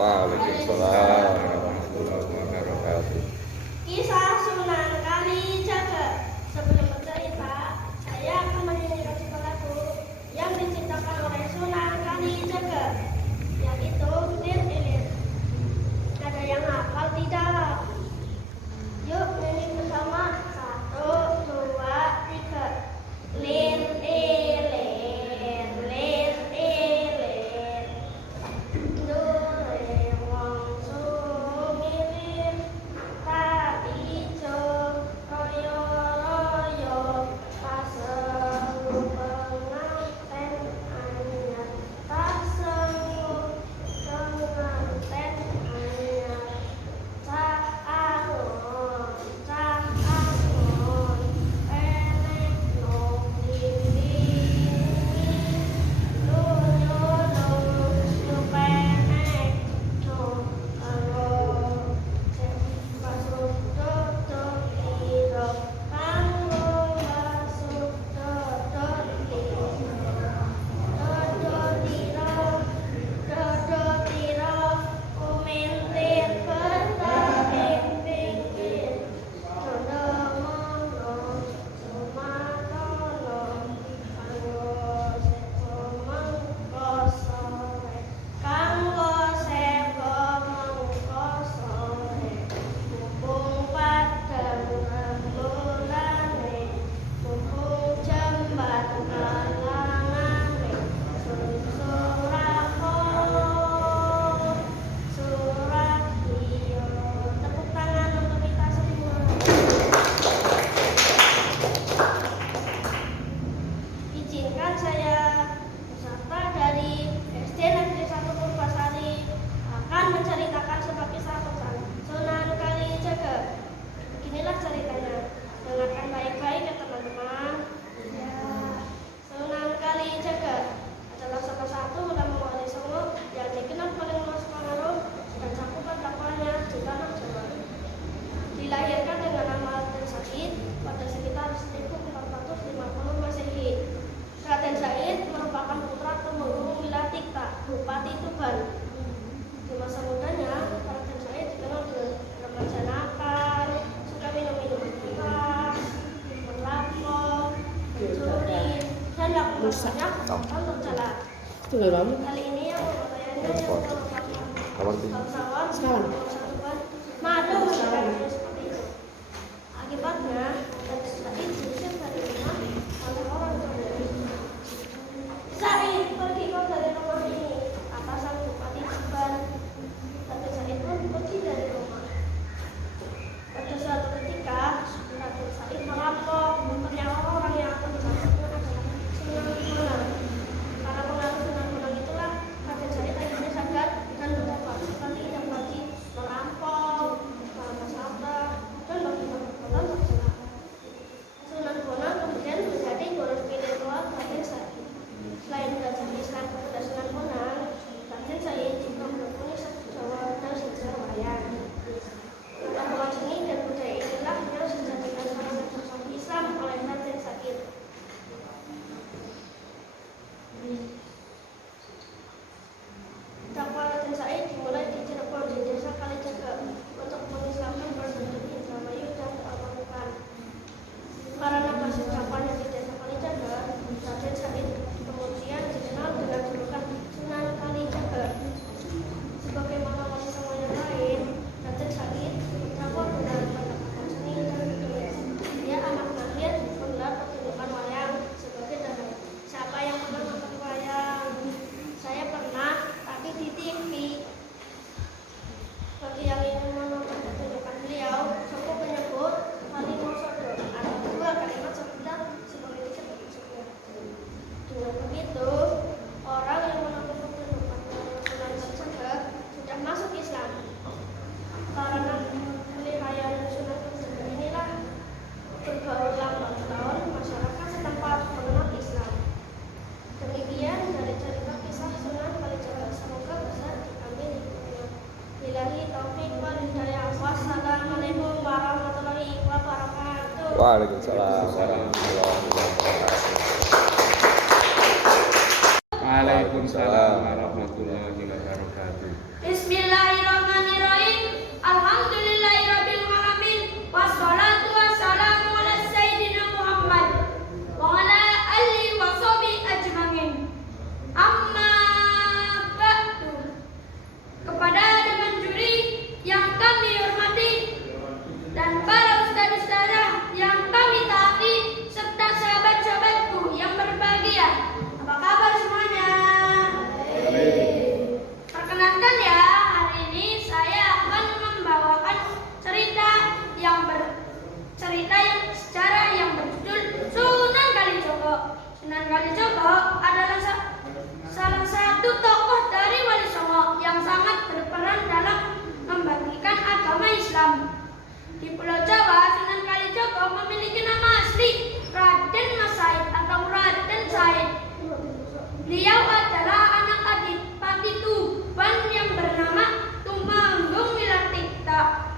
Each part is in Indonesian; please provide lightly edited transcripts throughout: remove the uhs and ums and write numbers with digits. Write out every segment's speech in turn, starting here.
Waalaikumsalam warahmatullahi wabarakatuh. Kisah Sunan Kalijaga. Sebelum bercerita, saya akan menyanyikan sebuah lagu yang diciptakan oleh Sunan Kalijaga, yaitu Lir Ilir. Ada yang hafal tidak? Yuk nyanyi bersama. 1, 2, 3. Lir ilir, lir ilir, dure wong sumilir, tak ijo royo royo, tak sewu penganten anyar, tak sewu penganten anyar, cah angon, penek no blimbingi, lunyo lunyo penek no angon, basuh dodo piro, kanggo basuh dodo piro, dodo piro, kumintir betah ing pinggir, dodo mono sumatono, kanggo sebo mengko sore, mumpung padang rembolane, mumpung jembat kalangane, surat iyo. Tepuk tangan untuk kita semua. Izinkan saya peserta dari SD Negeri 1 Purbasari akan menceritakan sebuah kisah tentang Sunan Kalijaga. Beginilah ceritanya. Dengarkan baik-baik ya teman-teman. Sunan Kalijaga adalah salah satu ulama wali Songo yang dikenal paling luas pengaruh dan cakupan dakwahnya di tanah Jawa. Dilahirkan dengan nama Raden Said pada sekitar 1450 Masehi. Raden Said merupakan putra Tumenggung Wilatikta, Bupati Tuban. Di masa mudanya, Raden Said dikenal dengan remaja nakal, suka minum-minum keras, merapok, mencuri, dan lakukan banyak untuk jalan. Kali ini yang mempertanyaannya yang bangsawan madu seperti itu. Akibatnya, Raden Said diusir dari rumah oleh orang tuanya. Said, pergi kau dari rumah ini, kata sang Bupati Tuban. Raden Said pun pergi dari rumah. Pada suatu ketika, Raden Said merampok. Ternyata orang yang akan disambutnya adalah Sunan Bonang. Karena pengaruh Sunan Bonang itulah Raden Said akhirnya sadar dan bertobat supaya tidak lagi merampok, merampas harta, dan melakukan perbuatan tercela. Sunan Bonang kemudian menjadi guru spiritual Raden Said. Selain belajar Islam kepada Sunan Bonang, Raden Said juga menekuni sastra Jawa dan sejarah wayang. Pengetahuan seni dan budaya inilah yang dijadikan salah satu contoh Islam oleh Raden Said. Dakwah Raden Said dimulai di Cirebon di desa Kalijaga untuk mengislamkan penduduk Indramayu dan Pamekasan. Karena basis dakwahnya di desa Kalijaga, Raden Said kemudian dikenal dengan julukan Sunan Kalijaga. Sebagaimana wali Songo yang lain, Raden Said berdakwah dengan pendekatan seni dan budaya. Dia amat mahir menggelar pertunjukan wayang sebagai dalang. Siapa yang pernah nonton wayang? Saya pernah, tapi di TV. Bagi yang ingin menonton pertunjukan beliau, cukup menyebut Kalimosodo atau 2 kalimat sebentar sebagai disebut musiknya. Dengan begitu, orang yang menonton pertunjukan Sunan Kalijaga sudah masuk Islam. Karena pelihayaan Sunan Kalijaga inilah berbaur lambat tahun masyarakat setempat mengenal Islam. Demikian dari cerita kisah Sunan Kalijaga, semoga bisa diambil hikmahnya. Billahi taufiq wal hidayah. Wassalamualaikum warahmatullahi wabarakatuh. Waalaikumsalam warahmatullahi wabarakatuh. Waalaikumsalam warahmatullahi wabarakatuh. Bismillah. kalian? Apa kabar semuanya? Perkenalkan ya, hari ini saya akan membawakan sejarah yang berjudul Sunan Kalijogo. Sunan Kalijogo adalah salah satu tokoh dari Wali Songo yang sangat berperan dalam membangkitkan agama Islam. Di Pulau Jawa, Sunan Kalijogo memiliki nama asli Raden Mas Said atau Raden Said. Beliau adalah anak Adipati Tuban yang bernama Tumenggung Wilatikta.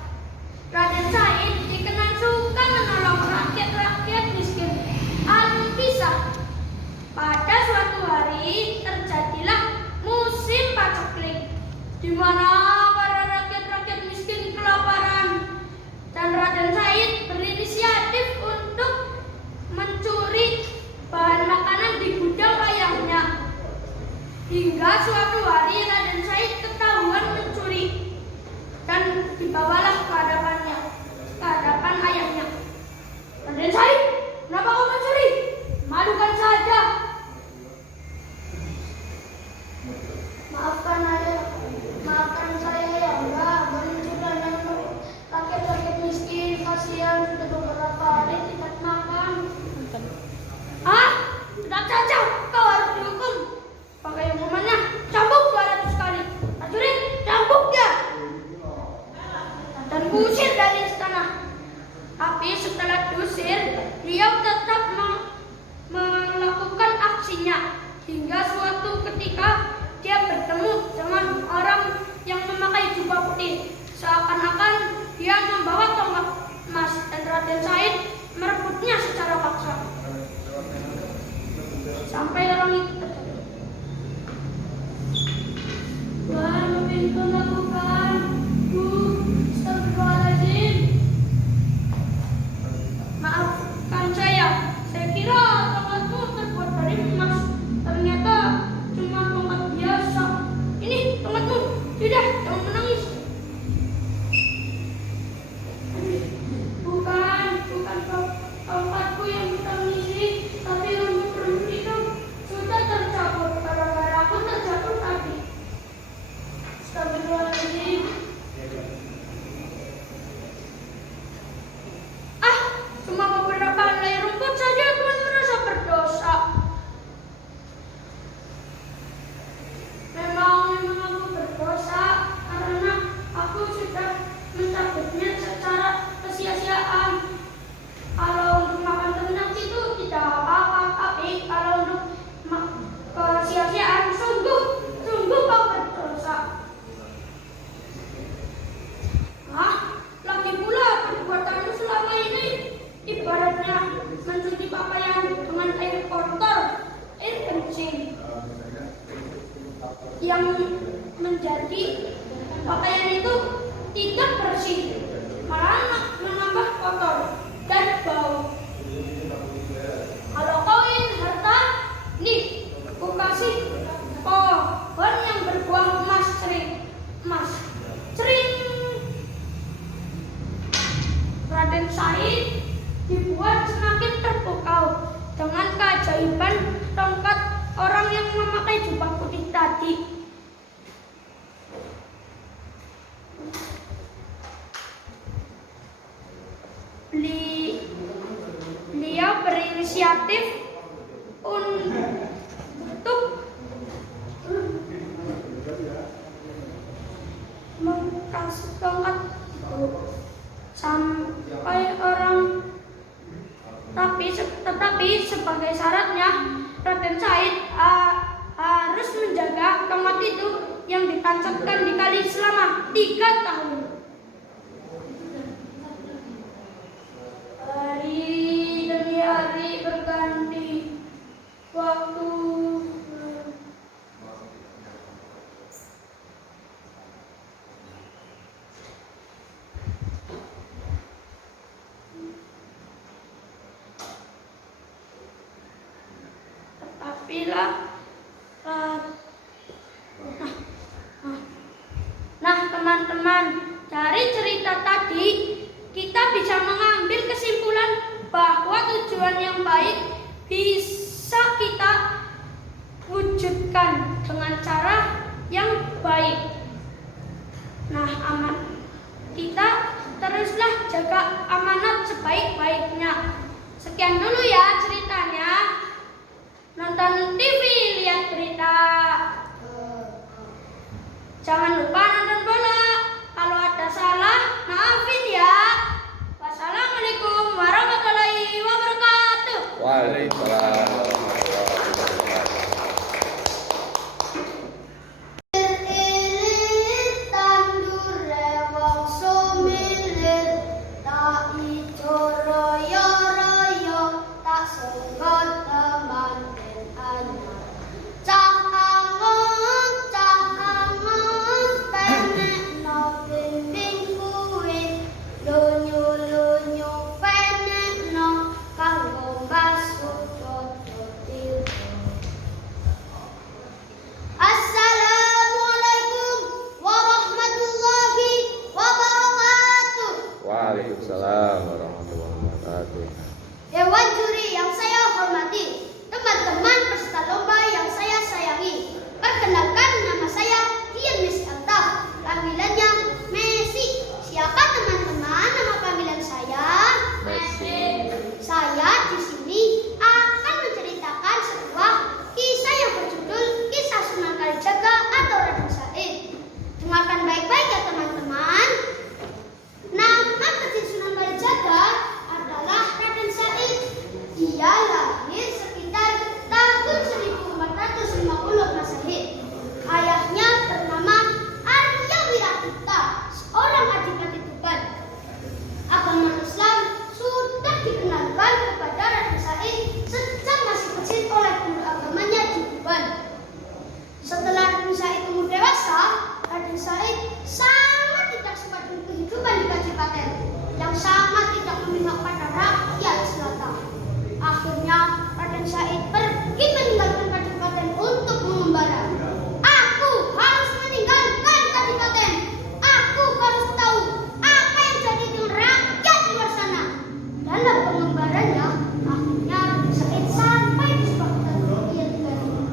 Raden Said dikenal suka menolong rakyat-rakyat miskin. Alkisah. Pada suatu hari terjadilah musim paceklik, di mana para rakyat-rakyat miskin kelaparan, dan Raden Said berinisiatif untuk mencuri bahan makanan di gudang ayahnya. Hingga suatu hari Raden Said ketahuan mencuri dan dibawalah ke hadapan ayahnya. Raden Said, kenapa kau mencuri? Malukan saja. Maafkan saya ya, enggak mencuri rakyat-rakyat miskin, kasihan sudah beberapa hari tidak makan. Tidak saja, kau harus dihukum. Pakai hukumannya, cambuk 200 kali. Prajurit, cambuk dia. Dan diusir dari istana. Tapi setelah diusir, beliau tetap melakukan aksinya. Hingga suatu ketika dia bertemu dengan orang yang memakai jubah putih. Seakan-akan dia membawa tongkat emas dan Raden Said merebutnya secara paksa. Sampai orang itu terjatuh. Tuhan memimpin lakukan. Astagfirullahaladzim. Maafkan saya kira tongkatmu terbuat dari emas. Ternyata cuma tongkat biasa. Ini tongkatmu. Sudah, jangan menangis. Bukan tongkatku yang ditangisi, tapi rambut itu sudah tercabut gara-gara aku terjatuh tadi. Astagfirullahaladzim. Cuma beberapa helai rumput saja Tuhan merasa berdosa. Memang aku berdosa karena aku sudah mencabutnya secara kesia-siaan. Kalau untuk makan ternak itu tidak apa-apa, tapi kalau untuk kesia-siaan sungguh kau berdosa. Lagi pula perbuatanmu selama ini ibaratnya mencuci pakaian dengan air kotor, air kencing, yang menjadi pakaian itu tidak bersih, malah menambah kotor dan bau. Kalau kau ingin harta, nih, ku kasih pohon yang berbuah emas. Raden Said dibuat semakin terpukau dengan keajaiban tongkat orang yang memakai jubah putih tadi. Beliau berinisiatif untuk mengkasih tongkat sampai orang. Tetapi sebagai syaratnya Raden Said harus menjaga tongkat itu yang ditancapkan di kali selama 3 tahun. Hari demi hari berganti waktu. Nah teman-teman, dari cerita tadi kita bisa mengambil kesimpulan bahwa tujuan yang baik bisa kita ya ceritanya. Nonton TV, lihat berita. Jangan lupa nonton bola. Kalau ada salah, maafin ya. Wassalamualaikum warahmatullahi wabarakatuh. Waalaikumsalam warahmatullahi wabarakatuh. Waalaikumsalam warahmatullahi wabarakatuh. Dewan juri yang saya hormati, teman-teman peserta lomba yang saya sayangi. Perkenalkan, nama saya Dian Messi Altaf. Panggilannya Messi. Siapa teman-teman nama panggilan saya? Messi. Saya di sini akan menceritakan sebuah kisah yang berjudul Kisah Sunan Kalijaga atau Raden Said. Dengarkan baik-baik ya teman-teman. Nama kecil Sunan Kalijaga adalah Raden Said. Dia lahir sekitar tahun 1450 Masehi. Ayahnya bernama Arya Wirakita, seorang adipati Tuban. Agama Islam sudah dikenalkan kepada Raden Said sejak masih kecil oleh guru agamanya di Tuban. Setelah Raden Said umur dewasa, Raden Said sangat tidak suka dengan kehidupan di Kadipaten yang sangat tidak memihak pada rakyat selatan. Akhirnya Raden Said pergi meninggalkan Kadipaten untuk mengembara. Aku harus meninggalkan Kadipaten. Aku harus tahu apa yang jadi dengan rakyat di luar sana. Dalam pengembaranya, akhirnya Raden Said sampai di sebuah hutan yang digaruni.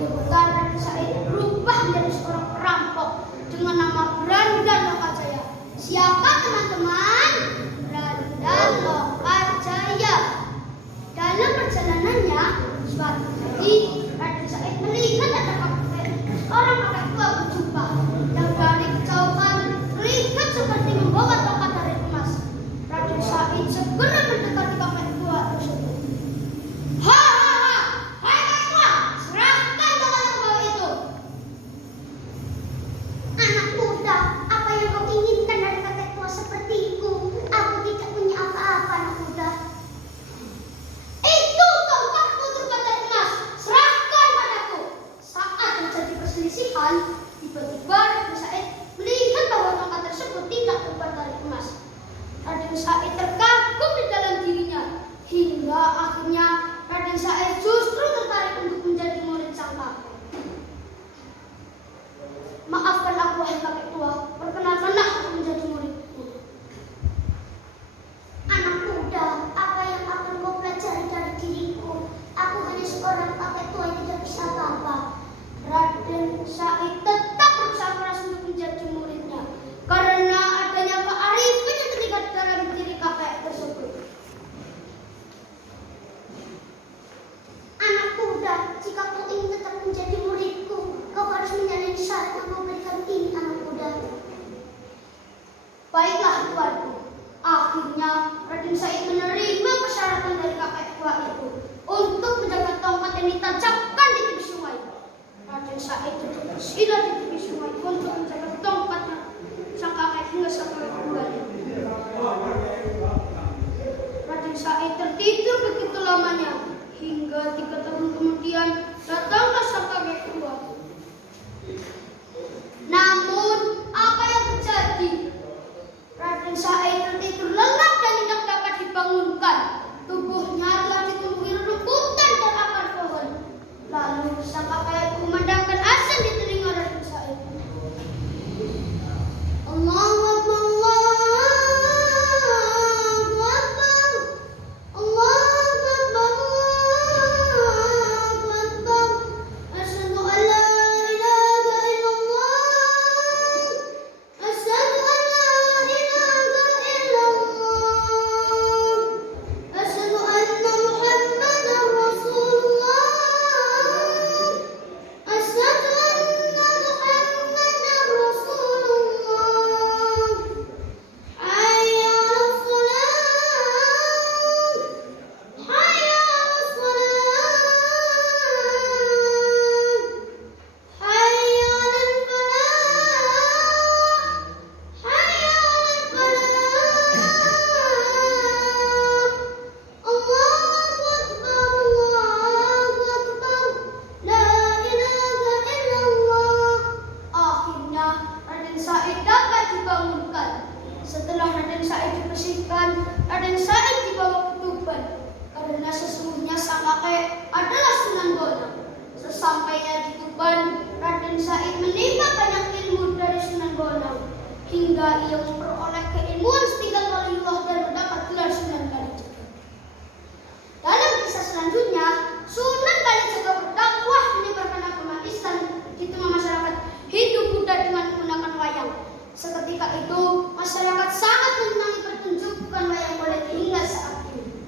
Di hutan, Raden Said berubah menjadi seorang perampok dengan nama Branda Lokajaya. Siapa teman-teman? Branda Lokajaya. Dalam perjalanannya, suatu hari Raden Said melihat ada seorang kakek tua berjubah yang dari kejauhan terlihat seperti membawa tongkat dari emas. Raden Said segera mendekati kakek tua tersebut. Ha! Hai kakek tua, serahkan tongkat yang bawa itu. Anak muda, apa yang kau inginkan dari kakek tua sepertiku? Aku tidak punya apa-apa, anak muda. Itu tongkatku terbuat emas, serahkan padaku. Saat terjadi perselisihan, tiba-tiba Raden Said melihat bahwa tongkat tersebut tidak terbuat dari emas. Raden Said terkagum di dalam dirinya, hingga akhirnya Raden Said justru tertarik untuk menjadi murid sang kakek. Maafkan aku, wahai kakek tua, perkenalkanlah aku menjadi muridmu. Anak muda, apa yang akan kau pelajari dari diriku? Aku hanya seorang kakek tua yang tidak bisa apa-apa. Raden Said tetap berusaha keras untuk menjadi muridnya karena adanya kearifan yang terlihat dalam diri kakek tersebut. Anak muda, jika kau ingin tetap menjadi muridku, kau harus menjalani syarat yang kau berikan ini, anak muda. Baiklah, tuanku. Akhirnya Raden Said menerima persyaratan dari kakek tua itu untuk menjaga tongkat yang ditancapkan di tepi sungai. Raden Said duduk bersila di tepi sungai untuk menjaga tongkatnya sang kakek hingga sampai kembali. Raden Said tertidur begitu lamanya hingga 3 tahun kemudian datanglah sang kakek tua. Namun apa yang terjadi? Raden Said tertidur lelap dan tidak dapat dibangunkan. Tubuhnya telah ditumbuhi rerumputan dan akar pohon. Lalu sang kakek memandangkan azan di telinga Raden Said. Allahu Akbar, Allahu Akbar, Allahu Akbar, Allahu Akbar. Said menimba banyak ilmu dari Sunan Bonang hingga ia memperoleh keilmuan setingkat waliullah dan mendapat gelar Sunan Kalijaga. Dalam kisah selanjutnya, Sunan Kalijaga berdakwah menyebarkan agama Islam di tengah masyarakat Hindu Buddha dengan menggunakan wayang. Seketika itu, masyarakat sangat menyenangi pertunjukan wayang kulit hingga saat ini.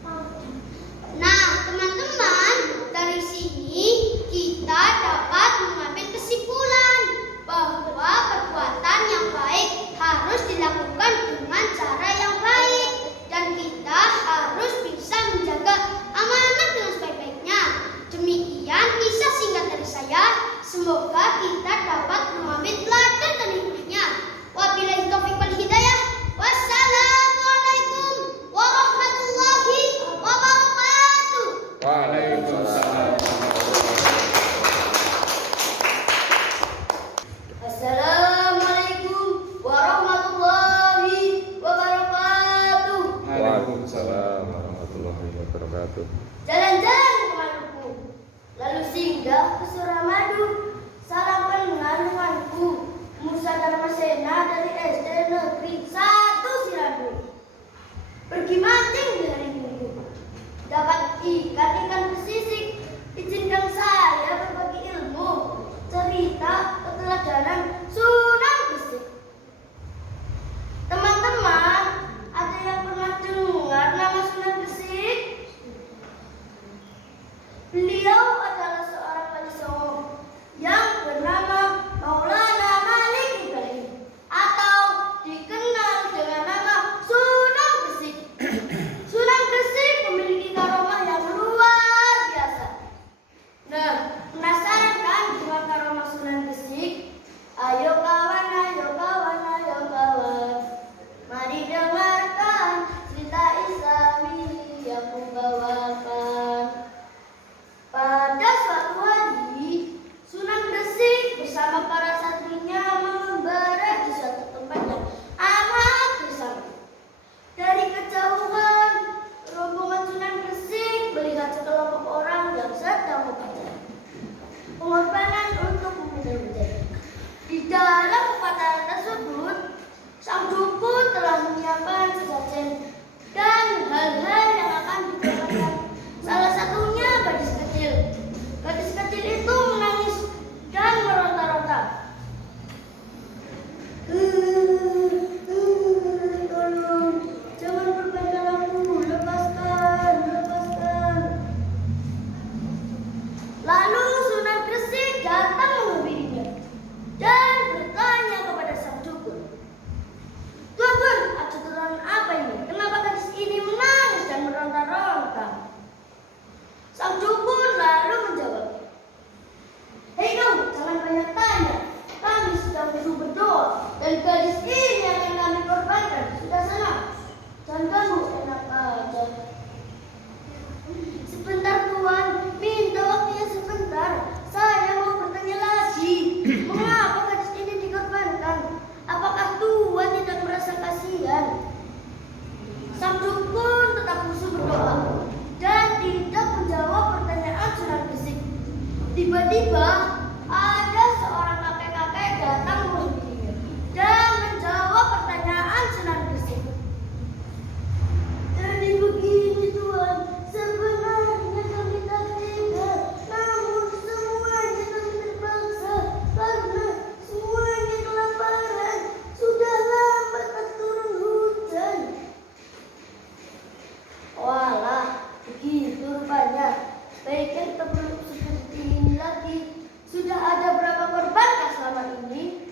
Nah, teman-teman, dari sini kita dapat mengambil kesimpulan bahwa perbuatan yang baik harus dilakukan dengan cara yang baik dan kita harus bisa menjaga amanah dengan sebaik-baiknya. Demikian kisah singkat dari saya. Semoga kita dapat mengambil teladan dan hikmahnya. Wabillahi taufiq wal hidayah. Wassalamualaikum warahmatullahi wabarakatuh. Waalaikumsalam. Assalamualaikum warahmatullahi wabarakatuh. Waalaikumsalam warahmatullahi wabarakatuh. Jalan-jalan ke Maluku, lalu singgah ke Suramadu. Salam kenal denganku, Musa Darmasena dari SD Negeri 1 Sirandul. Pergi mancing di hari Minggu, dapat ikan pesisik. Izinkan saya berbagi ilmu, cerita keteladanan Sunan Gresik. Teman-teman, ada yang pernah dengar nama Sunan Gresik? Beliau adalah seorang wali songo yang bernama Maulana Malik Ibrahim atau dikenal dengan nama Sunan Gresik. Sunan Gresik memiliki karomah yang luar biasa. Nah, penasaran kan dengan karomah Sunan Gresik? Ayo kawan, ayo kawan, ayo kawan, mari dengarkan cerita Islami yang kubawakan. Pada suatu hari, Sunan Gresik bersama para santrinya mengembara di suatu tempat yang amat gersang. Dari kejauhan, rombongan Sunan Gresik melihat sekelompok orang yang sedang upacara pengorbanan untuk pemuda-mudi. Di dalam upacara tersebut, sang dukun telah menyiapkan sesajen dan hal-hal yang akan dikerjakan. Salah satunya gadis kecil. Gadis kecil itu menangis dan meronta-ronta. Tolong, jangan perbankan aku, lepaskan, lepaskan. Lalu Sunan Gresik datang menghampirinya dan bertanya kepada sang dukun, "Tuan, ada turun apa ini? Kenapa gadis ini menangis dan meronta-ronta?" Sang dukun lalu menjawab, "Hei kamu, jangan banyak tanya. Kami sedang berdoa dan gadis ini akan kami korbankan. Sudah sana, jangan ganggu, enak aja." "Sebentar Tuan, minta waktunya sebentar. Saya mau bertanya lagi. Mengapa gadis ini dikorbankan? Apakah Tuan tidak merasa kasihan?" Sang dukun tetap khusyuk berdoa dan tidak menjawab pertanyaan Sunan Gresik. Tiba-tiba ada seorang kakek-kakek datang menghampirinya dan menjawab pertanyaan Sunan Gresik. "Jadi begini Tuan, sebenarnya kami tak tega, namun semuanya kami terpaksa karena semuanya kelaparan. Sudah lama tak turun hujan." "Walah, begitu rupanya. Baiknya kita belum seperti ini lagi. Sudah ada berapa korban selama ini?"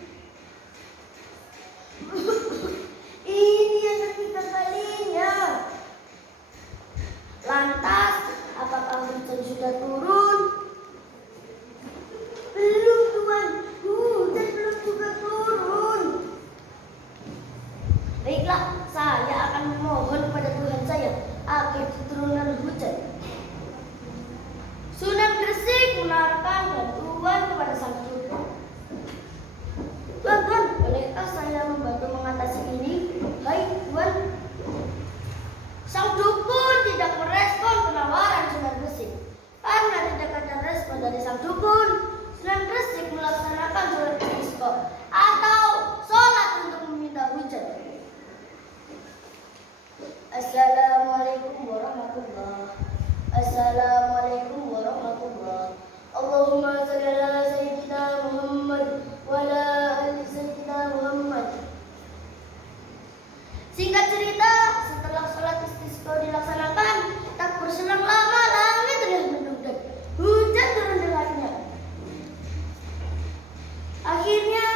shalli ala sayyidina Muhammad wa ala ali sayyidina Muhammad. Singkat cerita, setelah sholat istisqa dilaksanakan, tak berselang lama langit terlihat mendung. Hujan turun dengannya. Akhirnya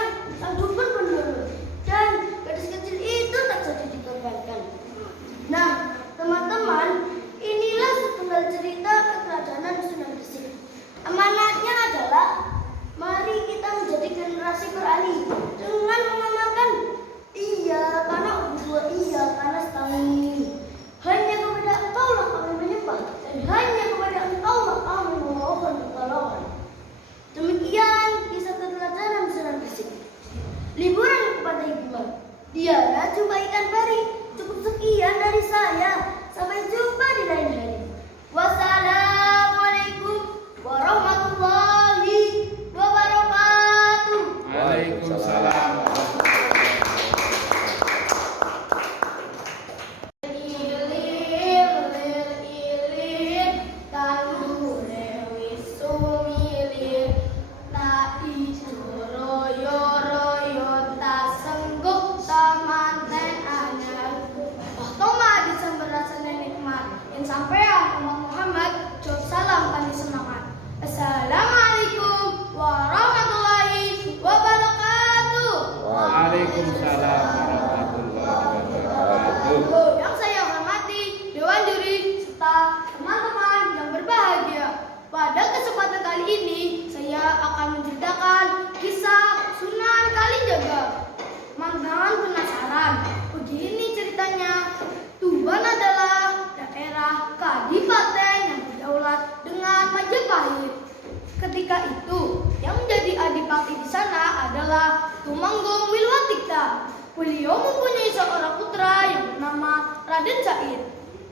sang dukun pun lulus dan gadis kecil itu tak jadi dikorbankan. Nah, teman-teman, inilah sepenggal cerita keteladanan Sunan Gresik. Amanatnya adalah mari kita menjadi generasi beralih dengan mengamalkan iya karena berdua, iya karena setanggung. Hanya kepada Engkau lah kami menyembah dan hanya kepada Engkau lah kami memohon pertolongan. Demikian kisah keteladanan Sunan Gresik. Liburan kepada hiburan. Diana jumpa ikan pari. Cukup sekian dari saya. Sampai jumpa di lain hari. Wassalamualaikum warahmatullahi wabarakatuh. Waalaikumsalam. Sampean umat Muhammad, jawab salam kami semangat. Assalamualaikum warahmatullahi wabarakatuh. Waalaikumsalam warahmatullahi wabarakatuh. Yang saya hormati Dewan Juri serta teman-teman yang berbahagia. Pada kesempatan kali ini saya akan menceritakan kisah Sunan Kalijaga. Jangan penasaran, begini ceritanya. Tuban adalah daerah kadipaten yang berdaulat dengan Majapahit. Ketika itu, yang menjadi adipati di sana adalah Tumenggung Wilwatikta. Beliau mempunyai seorang putra yang bernama Raden Said.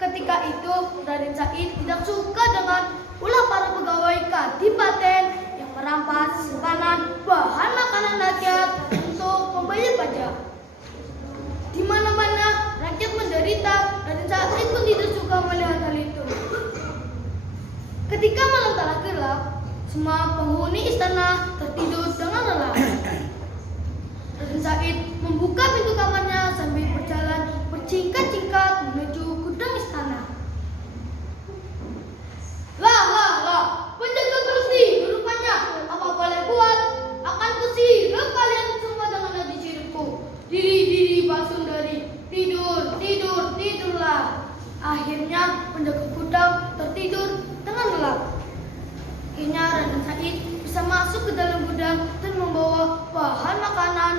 Ketika itu, Raden Said tidak suka dengan ulah para pegawai kadipaten yang merampas simpanan bahan makanan rakyat untuk membayar pajak. Di mana-mana rakyat menderita, Raden Said pun tidak suka melihat hal itu. Ketika malam telah gelap, semua penghuni istana tertidur dengan lelap. Raden Said membuka pintu kamarnya sambil berjalan bercingkat-cingkat menuju gudang istana. Lah, penjaga bersih rupanya. Apa boleh buat? Akan kusirap kalian semua dengan nadi siripku. Diri Basundari, tidurlah. Akhirnya penjaga gudang tertidur dengan gelap. Akhirnya Raden Said bisa masuk ke dalam gudang dan membawa bahan makanan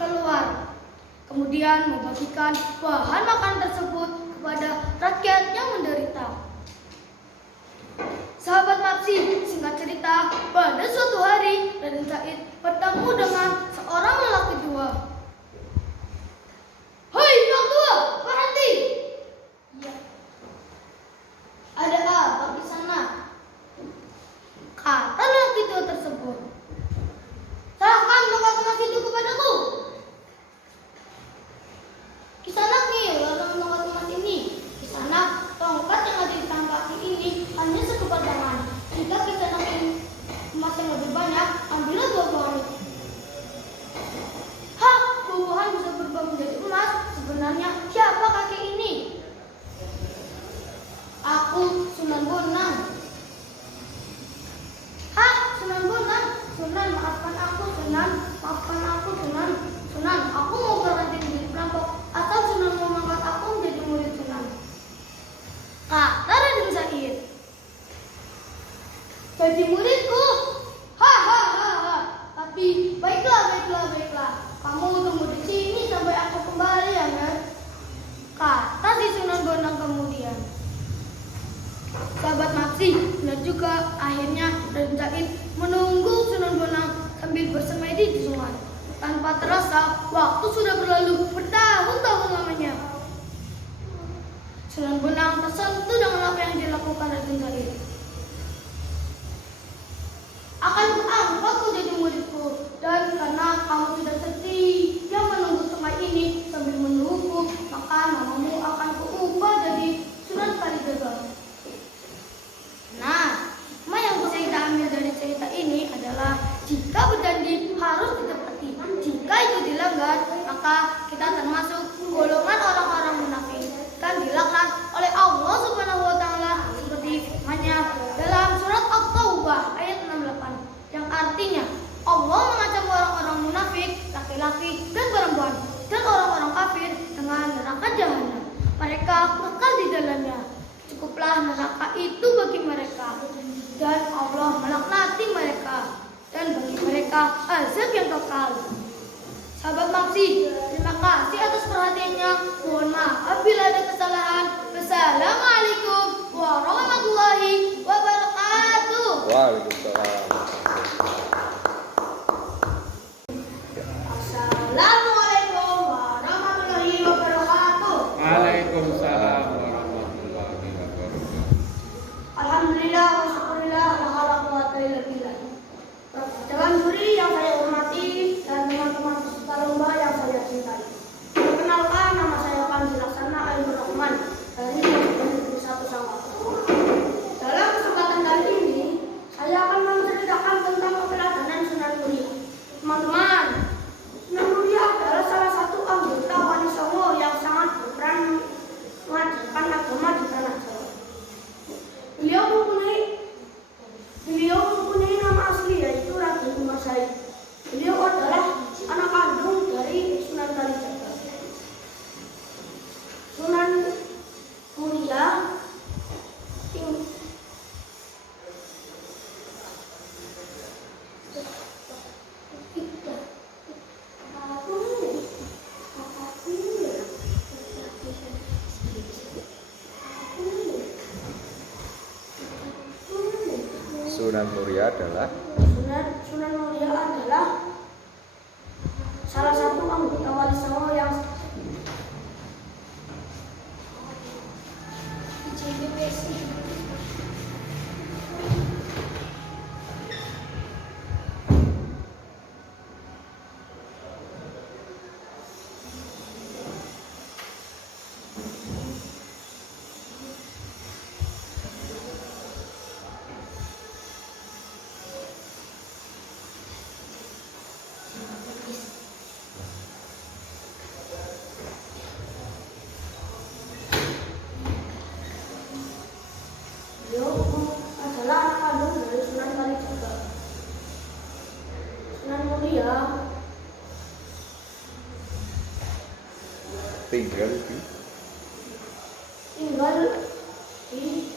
keluar. Kemudian membagikan bahan makanan tersebut kepada rakyat yang menderita. Sahabat Mapsi, singkat cerita, pada suatu hari Raden Said bertemu dengan seorang lelaki tua. Hei, Pak Tua, berhenti! Ya. Ada apa di sana? Kata lelaki tua tersebut. Serahkan tongkat emas itu kepadaku. Kisanak nih, larang tongkat emas ini. Kisanak, tongkat yang ada di tangan kaki ini hanya segumpal tangan. Jika kisanak emas yang lebih banyak, ambillah buah-buahan itu. Hah, buah-buahan bisa berubah menjadi emas. Sebenarnya siapa kakek ini? Aku, Sunan Bonang. Hah, Sunan Bonang? Sunan, maafkan aku, Sunan. Maafkan aku, Sunan. Sunan, aku mau berhenti menjadi perampok atau Sunan mau mengangkat aku menjadi murid Sunan. Kata Raden Said. Jadi muridku. Tapi baiklah. Kamu tunggu di sini sampai aku kembali ya, Mas. Kata si Sunan Bonang kemudian. Sahabat Mapsi, benar juga. Akhirnya Raden Said menunggu Sunan Bonang sambil bersemedi di sungai. Tanpa terasa, waktu sudah berlalu bertahun-tahun lamanya. Sunan Bonang tersentuh dengan apa yang dilakukan Raden Said. Akan kuangkat kau jadi muridku, dan karena kamu tidak setia menunggu sungai ini sambil menunggu, maka namamu akan kuubah jadi Sunan Kalijaga. Nah, apa yang bisa kita ambil dari cerita Artinya, Allah mengancam orang-orang munafik, laki-laki dan perempuan, dan orang-orang kafir dengan neraka jahanam. Mereka kekal di dalamnya. Cukuplah neraka itu bagi mereka. Dan Allah melaknati mereka. Dan bagi mereka azab yang kekal. Sahabat Mapsi, terima kasih atas perhatiannya. Mohon maaf bila ada kesalahan. Wassalamualaikum warahmatullahi wabarakatuh. Waalaikumsalam. Assalamualaikum warahmatullahi wabarakatuh. Waalaikumsalam warahmatullahi wabarakatuh. Alhamdulillah wa syukurillah la quwwata illa billah. Dewan juri yang saya hormati dan teman-teman peserta lomba yang saya cintai. Perkenalkan, nama saya Panji Laksana Ainur Rahman dari Negeri 1 Sangkapura. Dalam kesempatan kali ini, saya akan menceritakan tentang keteladanan Sunan Muria. Teman-teman, Sunan Muria adalah salah satu anggota Wali Songo yang sangat berperan mengajarkan agama di tanah Jawa. Beliau mempunyai nama asli yaitu Raden Umar Said. Beliau adalah anak kandung dari Sunan Kalijaga. Sunan Muria Sunan Muria adalah Sunan Muria adalah salah satu anggota Wali Songo yang beliau adalah anak kandung dari Sunan Kalijaga. Sunan Muria tinggal di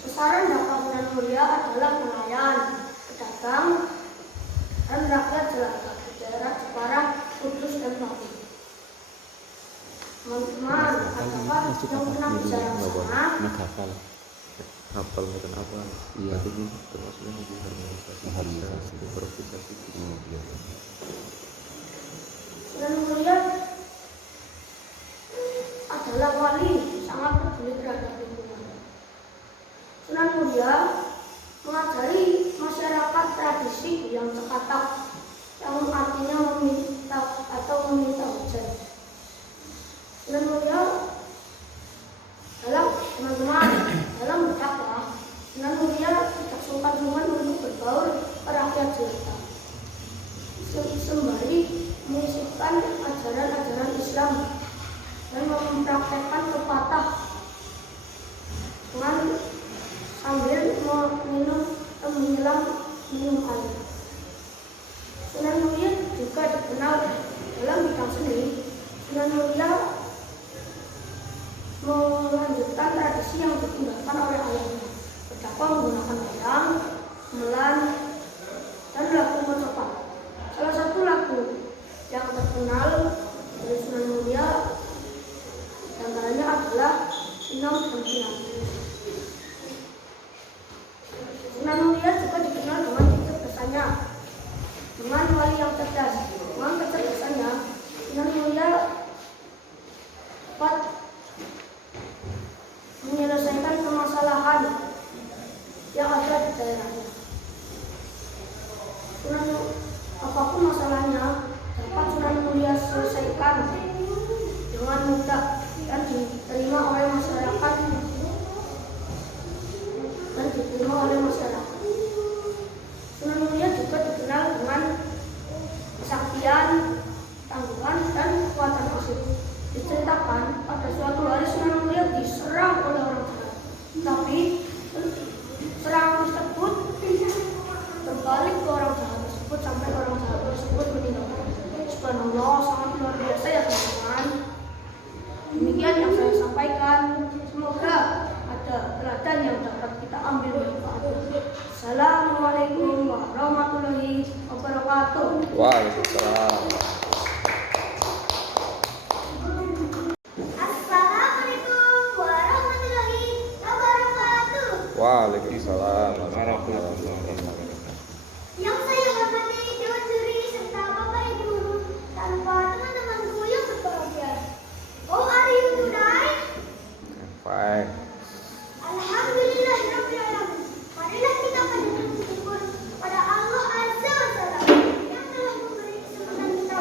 sasaran dakwah Sunan Muria adalah nelayan, pedagang, dan rakyat jelata di daerah Jepara, Kudus, dan Pati. Teman-teman, apakah yang pernah bicara ke sana? hafal ngeten apa? Iya, ini termasuknya di harmonisasi, improvisasi. Sunan Muria adalah wali sangat peduli terhadap lingkungan. Sunan Muria mengajari masyarakat tradisi yang cekatak, yang artinya meminta hujan. Sunan Muria dalam berdakwah, Sunan Muria tidak sungkan-sungkan untuk berbaur ke rakyat jelata, sembari menyisipkan ajaran-ajaran Islam dan mempraktekkan pepatah dengan sambil menyelam minum air. Sunan Muria juga dikenal dalam bidang seni. Sunan Muria melanjutkan tradisi yang ditinggalkan oleh ayahnya, berdakwah menggunakan wayang, gamelan, dan lagu mojokan. Salah satu lagu yang terkenal dari Sunan Muria diantaranya adalah Sinom dan Kinanti. Sunan Muria juga dikenal dengan kecerdasannya, dengan wali yang cerdas, dengan kecerdasan ketangguhan dan kekuatan fisik. Diceritakan pada suatu hari Sunan Muria diserang oleh orang jahat. Tapi serangan tersebut berbalik ke orang jahat tersebut sampai orang jahat tersebut meninggal. Subhanallah, sangat luar biasa ya teman-teman. Demikian yang saya sampaikan. Semoga ada pelajaran yang dapat kita ambil manfaatnya. Assalamualaikum warahmatullahi wabarakatuh. Waalaikumsalam. Assalamualaikum warahmatullahi wabarakatuh. Waalaikumsalam Warahmatullahi wabarakatuh. Yang saya hormati Dewan Juri serta Bapak Ibu Guru tanpa teman-temanku yang berbahagia. How are you today? Fine. Alhamdulillahirrahmanirrahim. Marilah kita panjatkan syukur pada Allah Azza wa Jalla yang telah memberi kesempatan kita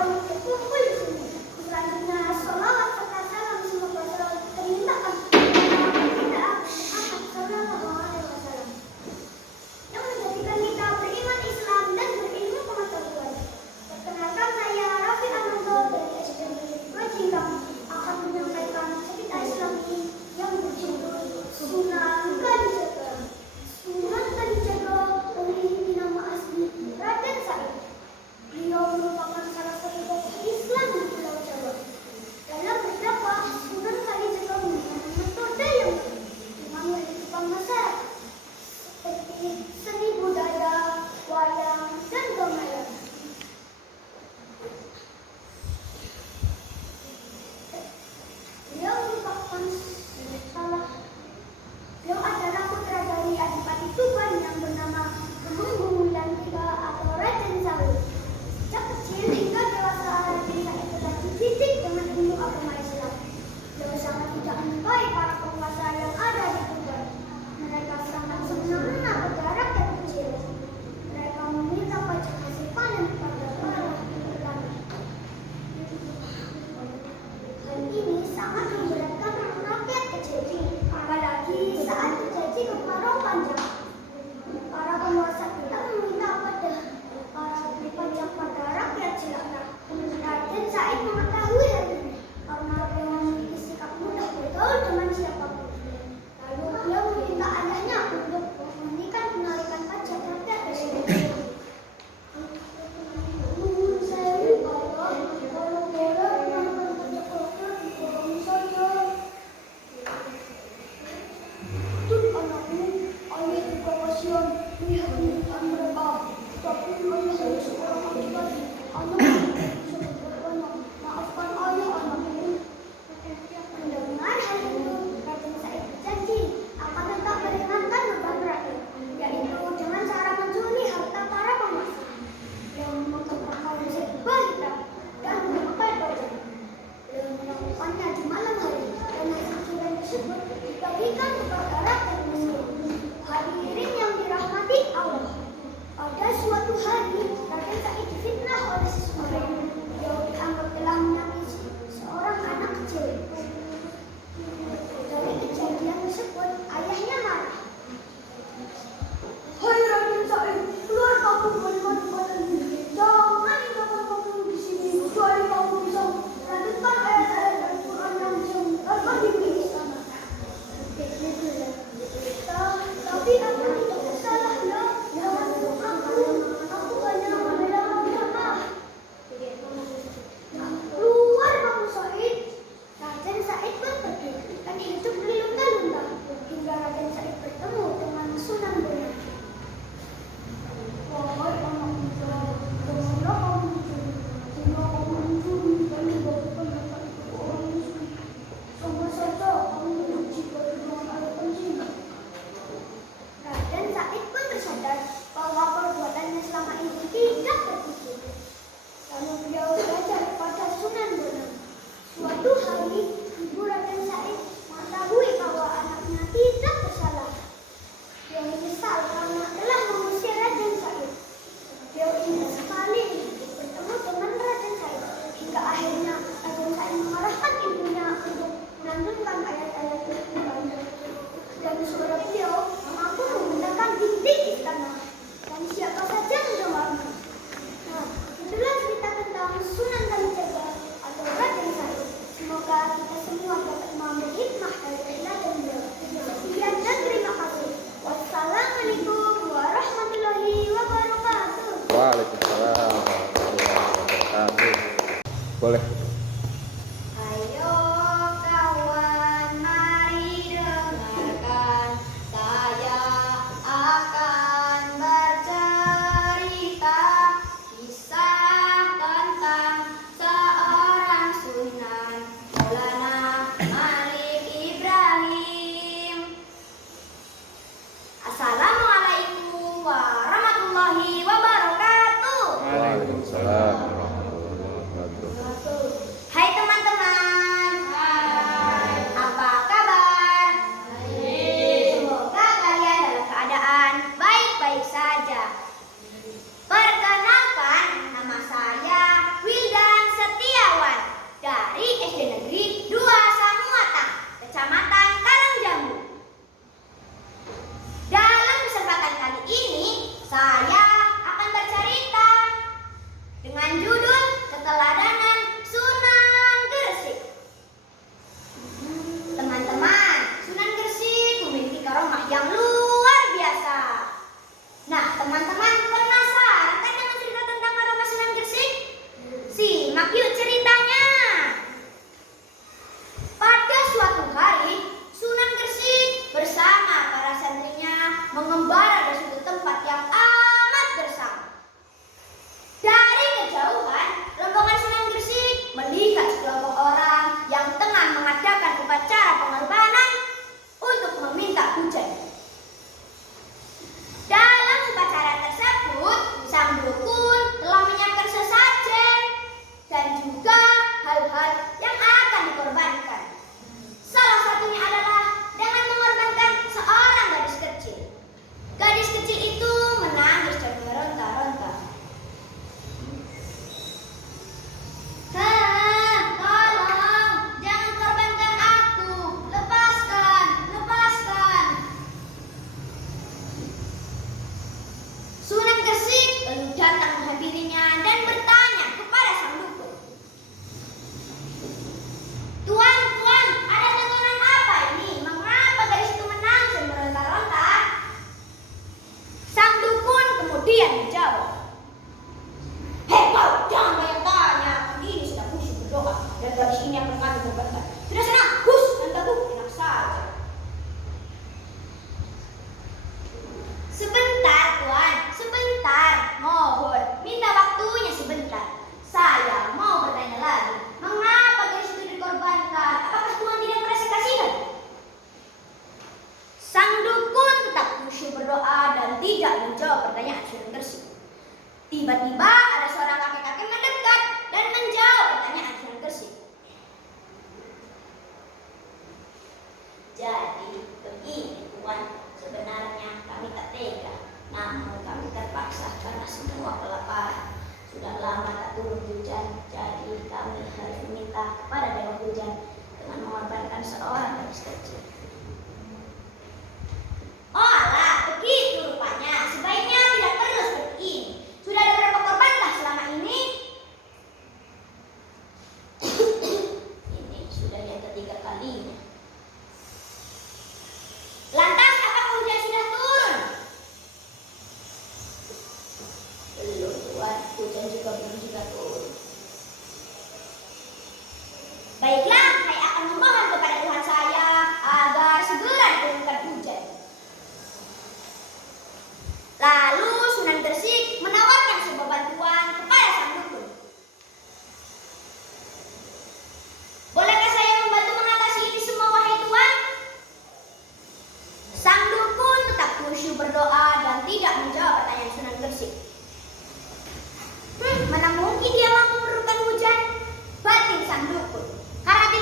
Boleh. Ayo kawan, mari dengarkan, saya akan bercerita kisah tentang seorang Sunan Maulana Malik Ibrahim. Assalamualaikum warahmatullahi wabarakatuh. Waalaikumsalam warahmatullahi wabarakatuh. Hai teman-teman. Hai. Apa kabar? Baik. Semoga kalian dalam keadaan baik-baik saja. Perkenalkan, nama saya Wildan Setiawan dari SD Negeri 2 Samuata, Kecamatan Karangjambu. Dalam kesempatan kali ini, saya akan bercerita dengan judul Keteladanan Sunan Gresik. Teman-teman, Sunan Gresik memiliki karomah yang luar biasa. Nah, teman-teman penasaran kan dengan cerita tentang karomah Sunan Gresik? Simak yuk ceritanya. Pada suatu hari, Sunan Gresik bersama para santrinya mengembara di suatu tempat yang amat gersang. Dari kejauhan, rombongan Sunan Gresik melihat sekelompok orang yang tengah mengadakan upacara pengorbanan untuk meminta hujan. Dalam upacara tersebut, sang dukun telah menyiapkan sesajen dan juga hal-hal yang akan dikorbankan. Salah satunya adalah dengan mengorbankan seorang gadis kecil. Gadis kecil itu menangis dan meronta-ronta. Tolong, jangan korbankan aku. Lepaskan, lepaskan. Sunan Gresik lalu datang menghadirinya dan bertanya kepada sang dukun. Tuan, ada tontonan apa ini? Mengapa gadis itu menangis dan meronta-ronta? Sang dukun kemudian menjawab, "Hei kau, jangan banyak tanya. Ini sudah khusyuk berdoa dan gadis ini akan kami korbankan. Sudah senang, hus, dan teguh, enak saja." "Sebentar, Tuan, sebentar. Mohon, minta waktunya sebentar. Saya mau bertanya lagi. Mengapa gadis itu dikorbankan? Apakah Tuhan tidak merasa kasihan?" Sang dukun tetap khusyuk berdoa dan tidak menjawab pertanyaan Sunan Gresik. Tiba-tiba ada seorang kakek-kakek mendekat dan menjawab pertanyaan Sunan Gresik. "Jadi begini Tuan, sebenarnya kami tak tega, namun kami terpaksa karena semua kelaparan. Sudah lama tak turun hujan, jadi kami harus meminta kepada Dewa Hujan dengan mengorbankan seorang gadis kecil." "Oh alah, begitu rupanya. Sebaiknya tidak perlu seperti ini. Sudah ada berapa korbankah selama ini?" "Ini sudah yang ketiga kalinya." "Lantas apakah hujan sudah turun?" "Belum Tuan, hujan juga belum juga turun." "Baiklah, saya akan memohon kepada Tuhan saya agar segera diturunkan hujan." Lalu Sunan Gresik menawarkan sebuah bantuan kepada sang dukun. "Bolehkah saya membantu mengatasi ini semua, wahai Tuan?" Sang dukun tetap khusyuk berdoa dan tidak menjawab pertanyaan Sunan Gresik. Mana mungkin dia mampu menurunkan hujan? Batin sang dukun. Karena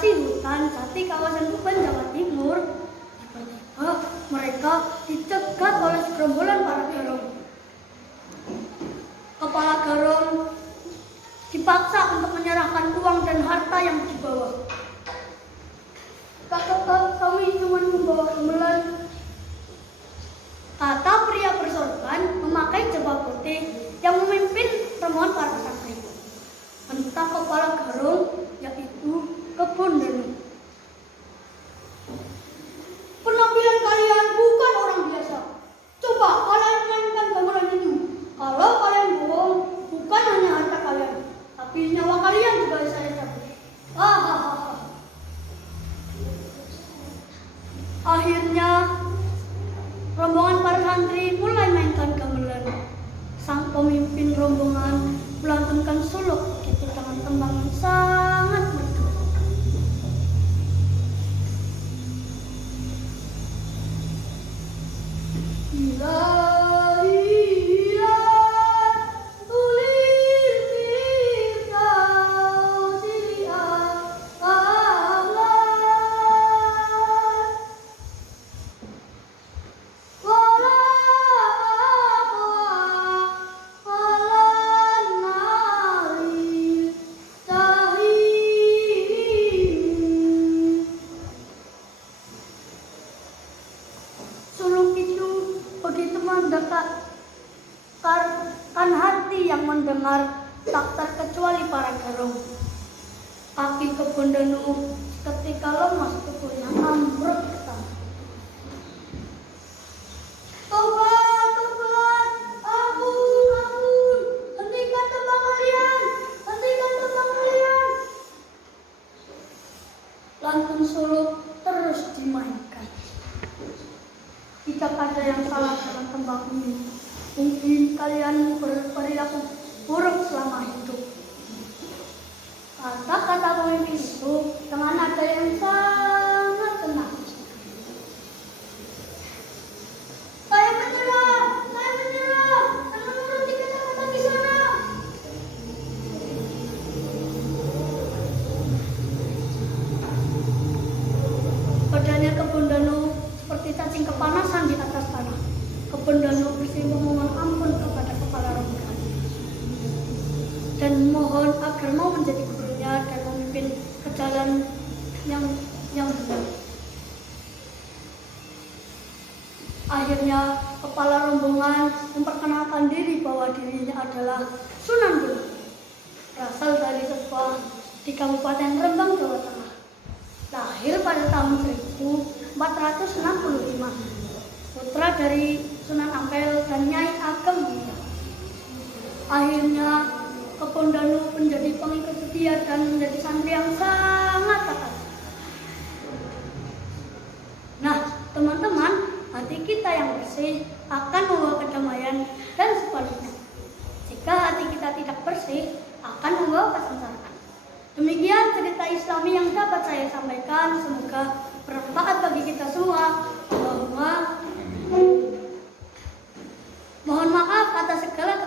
melintasi hutan jati kawasan Tuban, Jawa Timur, tiba-tiba mereka dicegat oleh segerombolan para garong. Kepala garong dipaksa untuk menyerahkan uang dan harta yang dibawa. Kami cuma membawa gamelan, kata pria bersorban memakai jubah putih yang memimpin rombongan para santri. Entah kepala garong, yaitu Kebondanu. Penampilan kalian bukan orang biasa. Coba kalian mainkan gamelan itu. Kalau kalian bohong, bukan hanya harta kalian, tapi nyawa kalian juga saya cabut. Hahaha. Akhirnya rombongan para santri mulai mainkan gamelan. Sang pemimpin rombongan melantunkan suluk itu dengan tembang yang sangat merdu. Mendekatkan hati yang mendengar tak terkecuali para garong. Kaki Kebondanu ketika lemas tubuhnya ambruk ke tanah. Tobat, ampun, hentikan tembang kalian. Lantun suluk terus dimainkan. Jika ada yang salah dalam tembang ini, mungkin kalian berperilaku buruk selama hidup. Kata-kata pemimpin itu dengan nada yang sangat tenang. Saya menyerah, jangan menuruti kata-kata di sana. Badannya Kebondanu seperti cacing kepanasan di atas tanah. Kebondanu bersimpuh memohon ampun kepada kepala rombongan dan mohon agar mau menjadi gurunya dan memimpin ke jalan yang benar. Akhirnya kepala rombongan memperkenalkan diri bahwa dirinya adalah Sunan Bonang, berasal dari sebuah di Kabupaten Rembang, Jawa Tengah. Lahir pada tahun 1465. Putra dari Sunan Ampel dan Nyai Ageng Bumiya. Akhirnya Kebondanu menjadi pengikut setia dan menjadi santri yang sangat taat. Nah, teman-teman, hati kita yang bersih akan membawa kedamaian dan sebaliknya. Jika hati kita tidak bersih, akan membawa kesengsaraan. Demikian cerita Islami yang dapat saya sampaikan. Semoga bermanfaat bagi kita semua. Mohon maaf atas segala